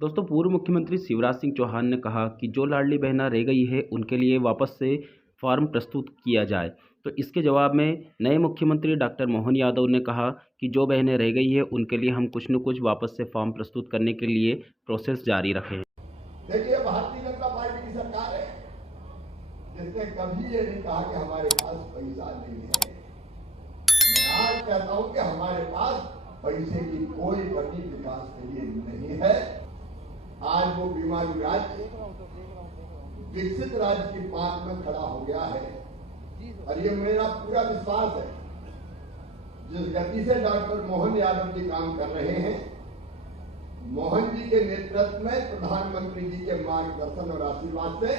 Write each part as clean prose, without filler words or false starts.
दोस्तों, पूर्व मुख्यमंत्री शिवराज सिंह चौहान ने कहा कि जो लाडली बहना रह गई है उनके लिए वापस से फॉर्म प्रस्तुत किया जाए। तो इसके जवाब में नए मुख्यमंत्री डॉक्टर मोहन यादव ने कहा कि जो बहनें रह गई है उनके लिए हम कुछ न कुछ वापस से फॉर्म प्रस्तुत करने के लिए प्रोसेस जारी रखें। देखिए, भारतीय जनता पार्टी की सरकार है जिसने कभी ये नहीं कहा कि हमारे पास पैसा नहीं है। मैं आज कहता हूं कि हमारे पास पैसे की कोई कमी विकास के लिए नहीं है। आज वो बीमारू राज्य विकसित राज्य की पांच में खड़ा हो गया है और ये मेरा पूरा विश्वास है। जिस गति से डॉक्टर मोहन यादव जी काम कर रहे हैं, मोहन जी के नेतृत्व में प्रधानमंत्री जी के मार्गदर्शन और आशीर्वाद से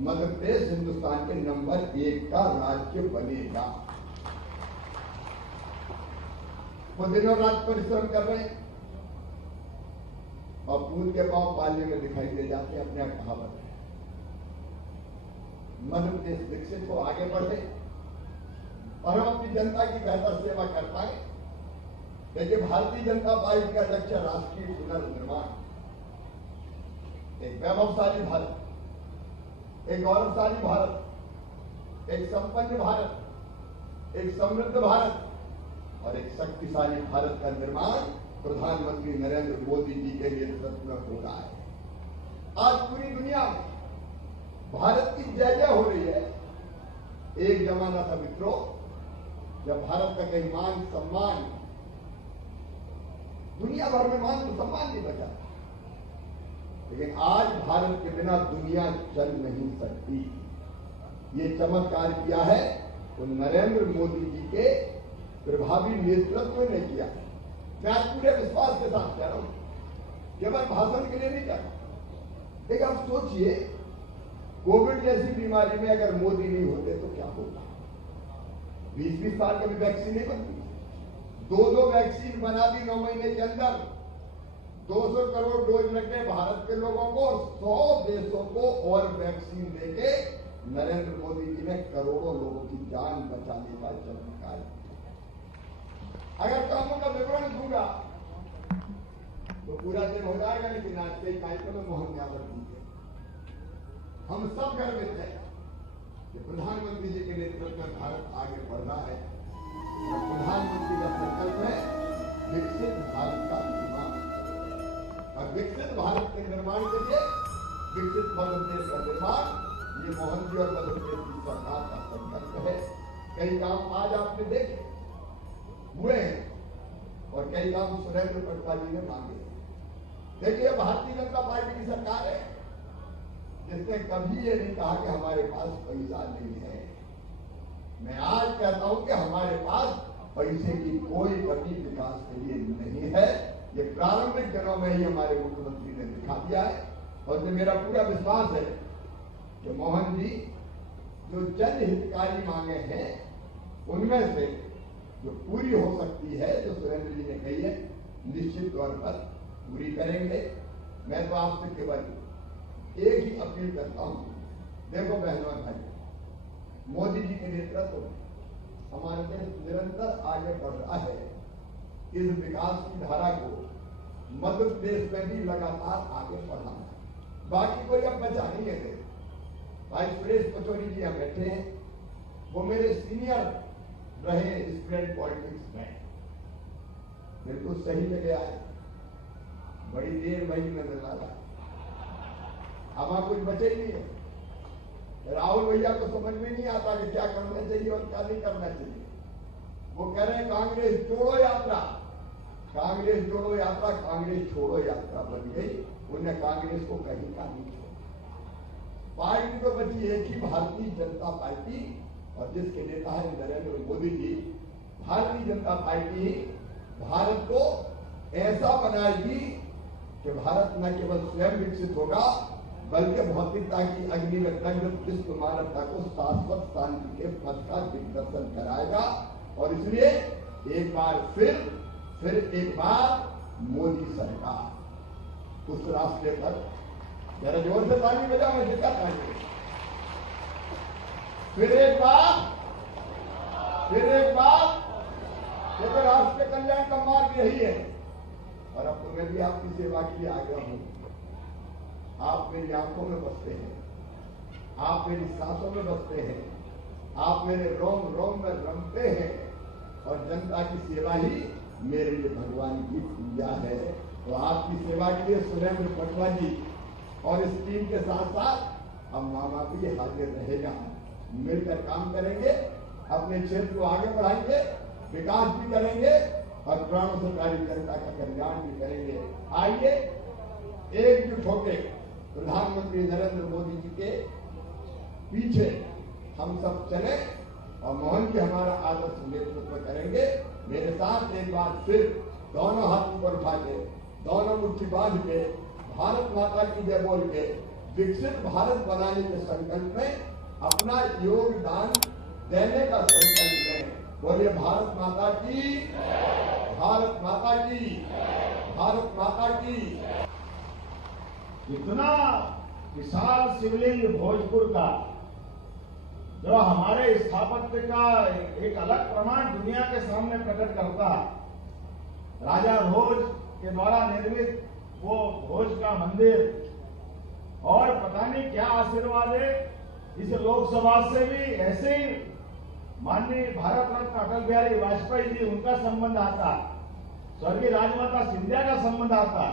मध्य प्रदेश हिंदुस्तान के नंबर 1 का राज्य बनेगा। वो दिनों रात परिश्रम कर रहे हैं और पूल के पांव पालने में दिखाई दे जाते हैं। अपने आप कहावत है, मध्य प्रदेश विकसित हो, आगे बढ़े और हम अपनी जनता की बेहतर सेवा कर पाए। देखिए, भारतीय जनता पार्टी का लक्ष्य राष्ट्रीय पुनर्निर्माण, एक वैभवशाली भारत, एक गौरवशाली भारत, एक संपन्न भारत, एक समृद्ध भारत और एक शक्तिशाली भारत का निर्माण प्रधानमंत्री नरेंद्र मोदी जी के नेतृत्व में हो रहा है। आज पूरी दुनिया में भारत की जय जय हो रही है। एक जमाना था मित्रों जब भारत का कहीं मान सम्मान, दुनिया भर में मान सम्मान नहीं बचा, लेकिन आज भारत के बिना दुनिया चल नहीं सकती। ये चमत्कार किया है तो नरेंद्र मोदी जी के प्रभावी नेतृत्व ने किया। मैं आज पूरे विश्वास के साथ कह रहा हूं, केवल भाषण के लिए नहीं कह रहा। लेकिन आप सोचिए, कोविड जैसी बीमारी में अगर मोदी नहीं होते तो क्या होता। 20-20 साल कभी वैक्सीन नहीं बनती, 2 वैक्सीन बना दी 9 महीने के अंदर। 200 करोड़ डोज लगे भारत के लोगों को, 100 देशों को और वैक्सीन देके नरेंद्र मोदी जी ने करोड़ों लोगों की जान बचाने का चमत्कार किया। अगर कामों का विवरण दूंगा तो पूरा दिन हो जाएगा, लेकिन आज के कार्यक्रम में मोहन यादव जी के हम सब गर्वित हैं कि प्रधानमंत्री जी के नेतृत्व में भारत आगे बढ़ रहा है और प्रधानमंत्री का संकल्प है विकसित भारत का निर्माण। और विकसित भारत के निर्माण के लिए विकसित मध्य प्रदेश का निर्माण, ये मोहन जी और मध्य प्रदेश की सरकार का संकल्प है। कई काम आज आपने देखे हुए हैं और कई काम सुरेंद्र पटवा जी ने मांगे। देखिए, भारतीय जनता पार्टी की सरकार है जिसने कभी ये नहीं कहा कि हमारे पास पैसा नहीं है। मैं आज कहता हूं कि हमारे पास पैसे की कोई कमी विकास के लिए नहीं है। ये प्रारंभिक दिनों में ही हमारे मुख्यमंत्री ने दिखा दिया है और ये मेरा पूरा विश्वास है कि मोहन जी जो जनहितकारी मांगे हैं उनमें से जो पूरी हो सकती है, जो सुरेंद्र जी ने कही है, निश्चित तौर पर पूरी करेंगे। मैं तो आपसे केवल एक ही अपील करता हूं, देखो बहनों और भाई, मोदी जी के नेतृत्व में हमारा देश निरंतर आगे बढ़ रहा है। इस विकास की धारा को मध्य प्रदेश में भी लगातार आगे बढ़ाना है। बाकी कोई अब बचा नहीं है। भाई सुरेश पचौरी जी यहां बैठे हैं, वो मेरे सीनियर रहे स्टूडेंट पॉलिटिक्स में, बिल्कुल सही जगह आए, बड़ी देर वही नजर आ रहा। हमारा कुछ बचे ही नहीं है। राहुल भैया को समझ में नहीं आता कि क्या करना चाहिए और क्या नहीं करना चाहिए। वो कह रहे हैं कांग्रेस जोड़ो यात्रा, कांग्रेस जोड़ो यात्रा, कांग्रेस छोड़ो यात्रा बन गई। उन्हें कांग्रेस को कहीं का नहीं छोड़ा। पार्टी तो बची एक ही, भारतीय जनता पार्टी, और जिसके नेता है नरेंद्र मोदी जी। भारतीय जनता पार्टी भारत को ऐसा बनाएगी कि भारत न केवल स्वयं विकसित होगा बल्कि भौतिकता की अग्नि में दग्ध विश्व मानवता को शाश्वत शांति के पथ का दिग्दर्शन कराएगा। और इसलिए एक बार फिर एक बार मोदी सरकार उस रास्ते पर, जरा जोर से ताली बजाओ, मैं जितना ताली, फिर एक बार देखो, राष्ट्र कल्याण का मार्ग यही है। और अब तो मैं भी आपकी सेवा के लिए आ गया हूं। आप मेरी आंखों में बसते हैं, आप मेरी सांसों में बसते हैं, आप मेरे रोम रोम में रमते हैं और जनता की सेवा ही मेरे लिए भगवान की पूजा है। तो आपकी सेवा के लिए सुरेंद्र पटवा जी और इस टीम के साथ साथ अब मामा भी हाजिर रहेगा। मिलकर काम करेंगे, अपने क्षेत्र को आगे बढ़ाएंगे, विकास भी करेंगे और प्राणों से कार्य जनता का कल्याण भी करेंगे। आइए एकजुट होकर प्रधानमंत्री नरेंद्र मोदी जी के पीछे हम सब चले और मोहन जी हमारा आदर्श नेतृत्व करेंगे। मेरे साथ एक बार फिर दोनों हाथ ऊपर उठा के, दोनों मुट्ठी बांध के, भारत माता की जय बोल के विकसित भारत बनाने के संकल्प में अपना योगदान देने का संकल्प लें। बोलिए भारत माता की, भारत माता की, भारत माता की। इतना विशाल शिवलिंग भोजपुर का जो हमारे स्थापत्य का एक अलग प्रमाण दुनिया के सामने प्रकट करता, राजा भोज के द्वारा निर्मित वो भोज का मंदिर, और पता नहीं क्या आशीर्वाद है इस लोकसभा से भी ऐसे ही माननीय भारत रत्न अटल बिहारी वाजपेयी जी उनका संबंध आता, स्वर्गीय राजमाता सिंधिया का संबंध आता।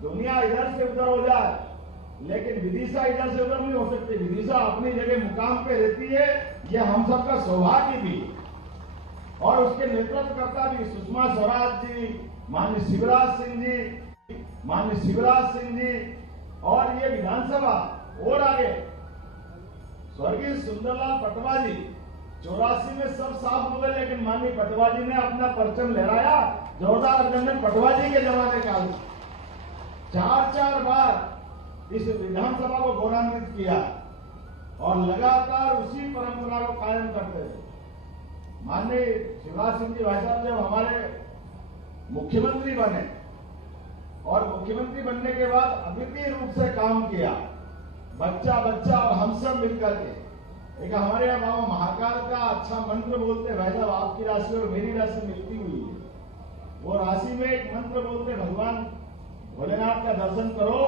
दुनिया इधर से उधर हो जाए लेकिन विदिशा इधर से उधर नहीं हो सकती। विदिशा अपनी जगह मुकाम पे रहती है, ये हम सबका सौभाग्य भी। और उसके नेतृत्वकर्ता भी सुषमा स्वराज जी, माननीय शिवराज सिंह जी और ये विधानसभा और आगे स्वर्गीय सुंदरलाल पटवा जी 84 में सब साफ हो गए, लेकिन माननीय पटवा जी ने अपना परचम लहराया जोरदार अभिनंदन पटवा जी के जमाने काल में। 4 बार इस विधानसभा को गौरवान्वित किया और लगातार उसी परंपरा को कायम करते रहे। माननीय शिवराज सिंह जी भाई साहब जब हमारे मुख्यमंत्री बने और मुख्यमंत्री बनने के बाद अद्वितीय रूप से काम किया, बच्चा और हम सब मिलकर के एक हमारे यहाँ बाबा महाकाल का अच्छा मंत्र बोलते, भाई साहब आपकी राशि और मेरी राशि मिलती हुई है। वो राशि में एक मंत्र बोलते, भगवान भोलेनाथ का दर्शन करो,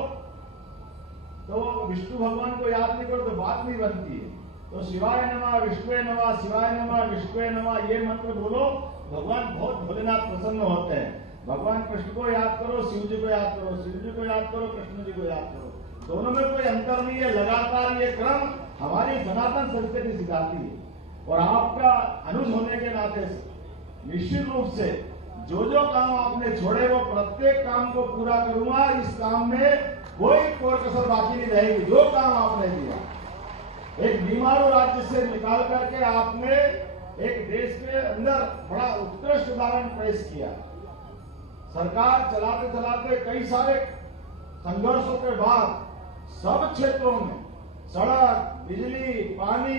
तो विष्णु भगवान को याद नहीं करो तो बात नहीं बनती है। तो शिवाय नमः विष्णुवे नमः, शिवाय नमः विष्णुवे नमः, ये मंत्र बोलो, भगवान बहुत भोलेनाथ प्रसन्न होते हैं। भगवान कृष्ण को याद करो, शिव जी को याद करो, शिव जी को याद करो, कृष्ण जी को याद करो, दोनों में कोई अंतर नहीं है। लगातार ये क्रम हमारी सनातन संस्कृति सिखाती है। और आपका अनुज होने के नाते से निश्चित रूप से जो काम आपने छोड़े वो प्रत्येक काम को पूरा करूंगा। इस काम में कोई कसर बाकी नहीं रहेगी। जो काम आपने किया, एक बीमारू राज्य से निकाल करके आपने एक देश के अंदर बड़ा उत्कृष्ट उदाहरण पेश किया। सरकार चलाते चलाते कई सारे संघर्षों के बाद सब क्षेत्रों में सड़क, बिजली, पानी,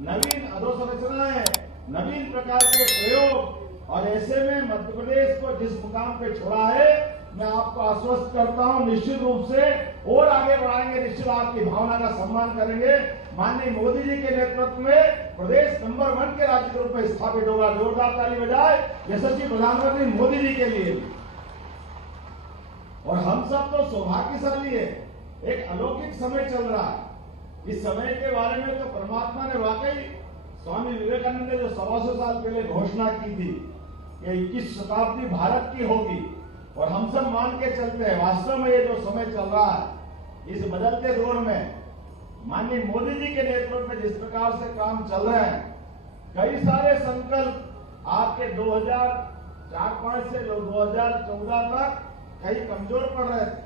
नवीन अधोसंरचनाएं, नवीन प्रकार के प्रयोग, और ऐसे में मध्य प्रदेश को जिस मुकाम पे छोड़ा है, मैं आपको आश्वस्त करता हूं निश्चित रूप से और आगे बढ़ाएंगे। निश्चित आपकी भावना का सम्मान करेंगे। माननीय मोदी जी के नेतृत्व में प्रदेश नंबर 1 के राज्य के रूप में स्थापित होगा। जोरदार ताली बजाए यशस्वी प्रधानमंत्री मोदी जी के लिए। और हम सब तो सौभाग्यशाली है, एक अलौकिक समय चल रहा है। इस समय के बारे में तो परमात्मा ने वाकई स्वामी विवेकानंद ने जो 125 साल पहले घोषणा की थी कि 21 शताब्दी भारत की होगी, और हम सब मान के चलते हैं। वास्तव में ये जो समय चल रहा है, इस बदलते दौर में माननीय मोदी जी के नेतृत्व में जिस प्रकार से काम चल रहे हैं, कई सारे संकल्प आपके 2004-5 से 2014 तक कई कमजोर पड़ रहे थे,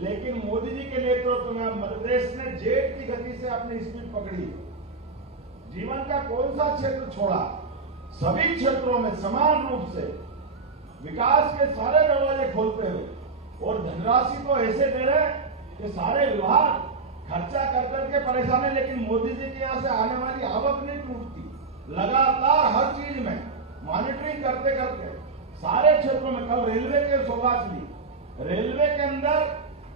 लेकिन मोदी जी के नेतृत्व में मध्य प्रदेश ने जेट की गति से अपनी स्पीड पकड़ी। जीवन का कौन सा क्षेत्र छोड़ा, सभी क्षेत्रों में समान रूप से विकास के सारे दरवाजे खोलते हुए, और धनराशि तो ऐसे दे रहे कि सारे विभाग खर्चा कर करके परेशान है, लेकिन मोदी जी के यहाँ से आने वाली आवक नहीं टूटती। लगातार हर चीज में मॉनिटरिंग करते करते सारे क्षेत्रों में, कल रेलवे के सौगात ली, रेलवे के अंदर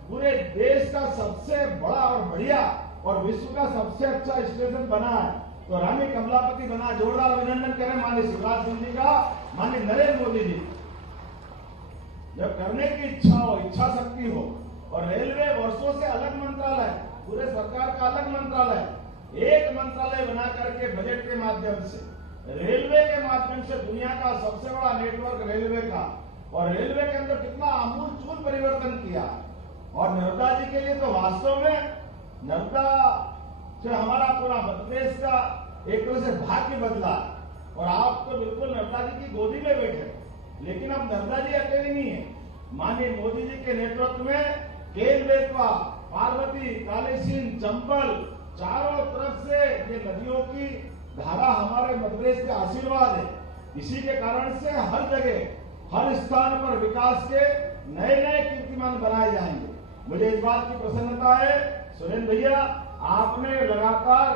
पूरे देश का सबसे बड़ा और बढ़िया और विश्व का सबसे अच्छा स्टेशन बना है, तो रानी कमलापति बना। जोरदार अभिनंदन करें माननीय शिवराज सिंह जी का, माननीय नरेंद्र मोदी जी। जब करने की इच्छा हो, इच्छा शक्ति हो, और रेलवे वर्षों से अलग मंत्रालय, पूरे सरकार का अलग मंत्रालय, एक मंत्रालय बना करके बजट के माध्यम से, रेलवे के माध्यम से दुनिया का सबसे बड़ा नेटवर्क रेलवे का, और रेलवे के अंदर कितना आमूलचूल परिवर्तन किया। और नर्मदा जी के लिए तो वास्तव में नर्मदा से हमारा पूरा मध्य प्रदेश का एक तरह से भाग्य बदला। और आप तो बिल्कुल नर्मदा जी की गोदी में बैठे, लेकिन अब नर्मदा जी अकेली नहीं है। माननीय मोदी जी के नेतृत्व में केन बेतवा, पार्वती, कालीसिंध, चंबल, चारों तरफ से ये नदियों की धारा हमारे मध्य प्रदेश के आशीर्वाद है। इसी के कारण से हर जगह, हर स्थान पर विकास के नए नए कीर्तिमान बनाए जाएंगे। मुझे इस बात की प्रसन्नता है सुरेंद्र भैया, आपने लगातार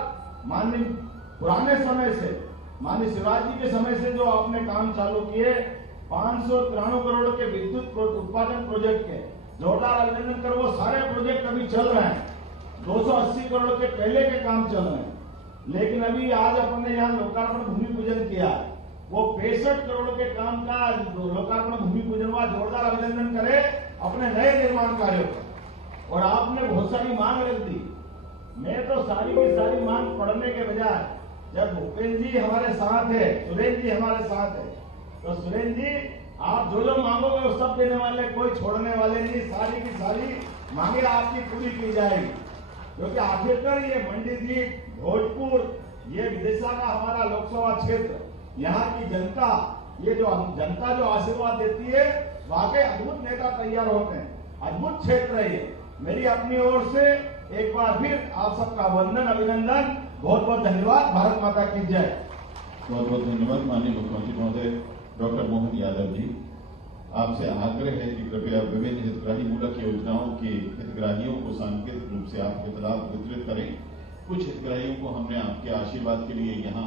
माननीय पुराने समय से, माननीय शिवराज जी के समय से जो आपने काम चालू किए, 593 करोड़ के विद्युत उत्पादन प्रोजेक्ट के जोरदार अभिनंदन करो। वो सारे प्रोजेक्ट अभी चल रहे हैं, 280 करोड़ के पहले के काम चल रहे हैं। लेकिन अभी आज अपन ने यहाँ लोकार्पण भूमि पूजन किया, वो 65 करोड़ के काम का लोकार्पण भूमि पूजन हुआ। जोरदार अभिनंदन करे अपने नए निर्माण कार्यों पर। और आपने बहुत सारी मांग रख दी। मैं तो सारी की सारी मांग पढ़ने के बजाय, जब भूपेंद्र जी हमारे साथ है, सुरेंद्र जी हमारे साथ है, तो सुरेंद्र जी आप जो जो मांगोगे वो सब देने वाले, कोई छोड़ने वाले नहीं। सारी की सारी मांगे आपकी पूरी की जाएगी, क्योंकि आखिरकार ये मंडीदीप, भोजपुर, ये विदिशा का हमारा लोकसभा क्षेत्र, यहाँ की जनता, ये जो जनता जो आशीर्वाद देती है, वाकई अद्भुत नेता तैयार होते हैं। अद्भुत क्षेत्र है ये। मेरी अपनी ओर से एक बार फिर आप सबका वंदन, अभिनंदन, बहुत बहुत धन्यवाद। भारत माता की जय। बहुत बहुत धन्यवाद माननीय मुख्यमंत्री महोदय डॉक्टर मोहन यादव जी। आपसे आग्रह है कि कृपया विभिन्न हितग्राही मूलक योजनाओं के हितग्राहियों को सांकेतिक रूप से आप लाभ वितरित करें। कुछ हितग्राहियों को हमने आपके आशीर्वाद के लिए यहाँ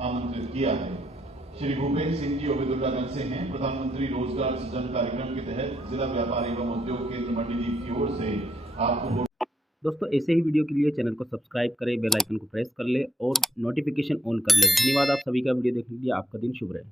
आमंत्रित किया है। श्री भूपेंद्र सिंह जी ओबेदुल्लागंज से हैं। प्रधानमंत्री रोजगार सृजन कार्यक्रम के तहत जिला व्यापार एवं उद्योग केंद्र मंडीदीप की ओर से आपको। दोस्तों ऐसे ही वीडियो के लिए चैनल को सब्सक्राइब करें, बेल आइकन को प्रेस कर ले और नोटिफिकेशन ऑन कर ले। धन्यवाद आप सभी का वीडियो देखने के लिए। आपका दिन शुभ रहे।